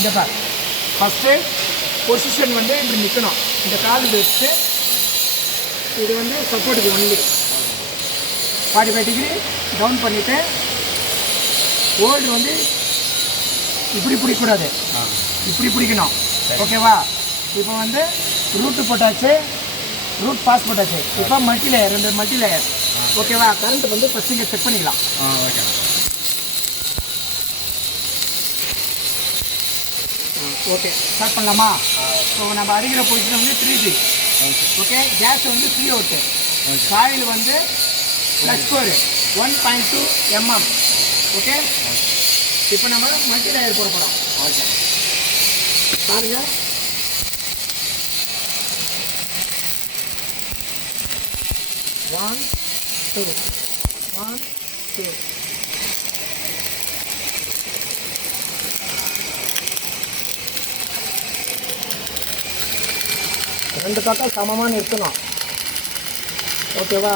இந்த பார் first position வந்து இப்படி நிற்கணும். இந்த கால் வச்சு இது வந்து சப்போர்ட்டுக்கு ஒன்லி 45 டிகிரி டவுன் பண்ணிவிட்டு ஹோல்டு வந்து இப்படி பிடிக்கக்கூடாது, இப்படி பிடிக்கணும். ஓகேவா? இப்போ வந்து ரூட்டு போட்டாச்சு, ரூட் பாஸ் போட்டாச்சு. இப்போ மல்டி லேயர், 2 மல்டி லேயர். ஓகேவா? கரண்ட் வந்து ஃபஸ்ட் இங்கே செக் பண்ணிக்கலாம். ஓகே. ஓகே, ஸ்டார்ட் பண்ணலாமா? ஸோ நம்ம அடிக்கிற பொசிஷன் வந்து 3G. ஓகே, கேஸ் வந்து CO2, காயில் வந்து +4 1.2 mm. ஓகே, இப்போ நம்ம மல்டி லேயர் போட போகிறோம். ஓகே பாருங்க. ஒன் டூ 1 2 2 பக்கம் சமமாக நிறுத்தணும். ஓகேவா?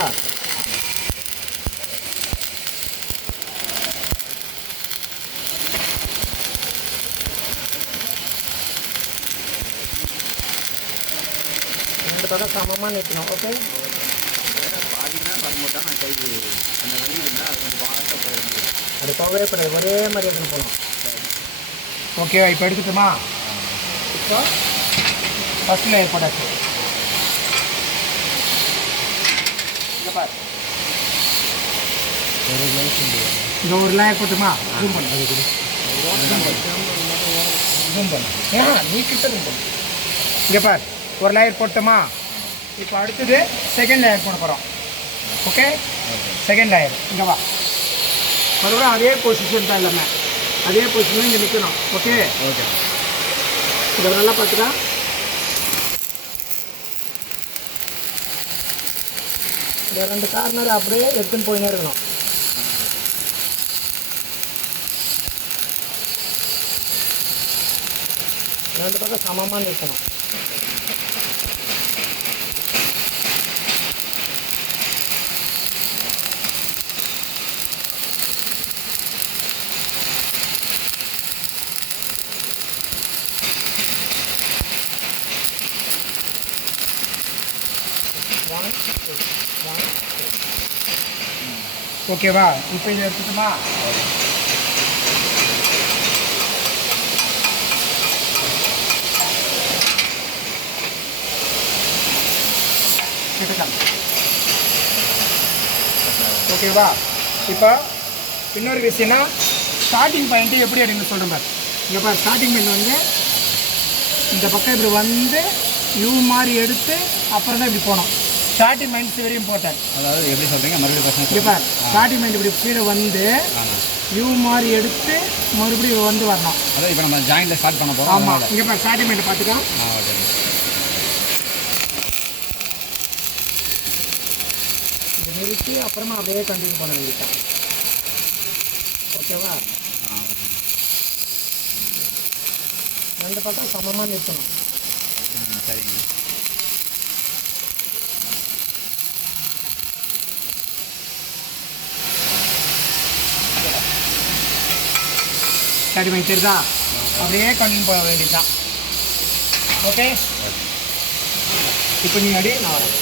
சமமாக நிற்கணும். ஓகே, அது போகவே கூடாது, ஒரே மாதிரி எடுத்துன்னு போகணும். ஓகேவா? இப்போ எடுத்துட்டுமா? இப்போ ஃபஸ்ட் லேயர் போட்டாச்சு. இந்த ஒரு லேயர் போட்டுமா? ஜூம் பண்ணு, அது கூட ஜூம் பண்ணு. நீ கிட்ட ஜூம் பண்ணு. இங்கே பார், ஒரு லேயர் போட்டோமா? இப்போ அடுத்தது செகண்ட் லேயர் போட போகிறோம். Okay, second layer. இங்கே வா, மறுபடியும் அதே பொசிஷன் தான், எல்லாமே அதே பொசிஷன் இங்கே நிற்கணும். Okay okay. இதை நல்லா பார்த்துக்கா. இந்த 2 கார்னர் அப்படியே எடுத்துன்னு போயினே இருக்கணும். ரெண்டு பக்கம் சமமாக நிற்கணும். ஓகேவா? இப்போ இதை எடுத்துட்டுமா? ஓகேவா? இப்போ இன்னொரு விஷயம்னா ஸ்டார்டிங் பாயிண்ட்டு எப்படி அப்படின்னு சொல்கிறேன் பார். இங்கே பார், ஸ்டார்டிங் பாயிண்ட் வந்து இந்த பக்கம் இப்படி வந்து யூ மாதிரி எடுத்து அப்புறம் தான் இப்படி போகணும். Starting point very important. அதாவது எப்படி சொல்கிறீங்க? மறுபடியும் இங்கே பார், ஸ்டார்டிங் பாயிண்ட் இப்படி கீழே வந்து யூ மாதிரி எடுத்து மறுபடியும் வந்து வரணும். அதாவது இப்போ நம்ம ஜாயிண்டில் ஸ்டார்ட் பண்ண போகிறோம். ஆமாம், இங்கே பார், ஸ்டார்டிங் பாயிண்ட் பார்த்துக்கா. ஓகே. இந்த நிறுத்தி அப்புறமா அப்படியே கண்டினியூ பண்ண வேண்டியதான். ஓகேவா? ரெண்டு பக்கம் சமமாக நிறுத்தணும். சரிங்க. சரி மைண்ட் சரிதா? அப்படியே கண்டினியூ பண்ண வேண்டியதுதான். ஓகே, இப்போ நீ அடி, நான் வரேன்.